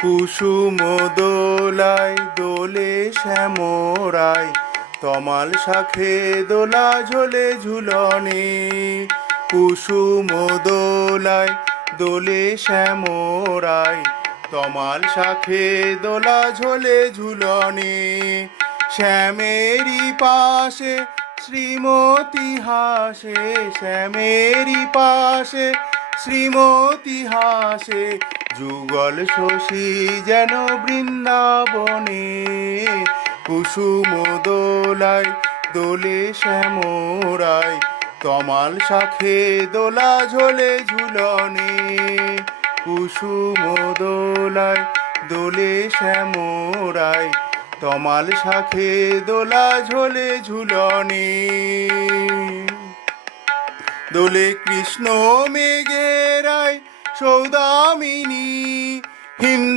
কুসুম দোলায় দোলে শ্যামরায়, তমাল শাখে দোলা ঝোলে ঝুলনে। কুসুম দোলায় দোলে শ্যামরায়, তমাল শাখে দোলা ঝোলে ঝুলনে। শ্যামেরি পাশে শ্রীমতী হাসে, শ্যামেরি পাশে শ্রীমতী হাসে, যুগল শশী যেন বৃন্দাবনে। কুসুম দোলায় দোলে শ্যামরায়, তমাল শাখে দোলা ঝোলে ঝুলনে। কুসুম দোলায় দোলে শ্যামরায়, তমাল শাখে দোলা ঝোলে ঝুলনে। দোলে কৃষ্ণ মেঘেরায় সৌদামিনী, হিন্দ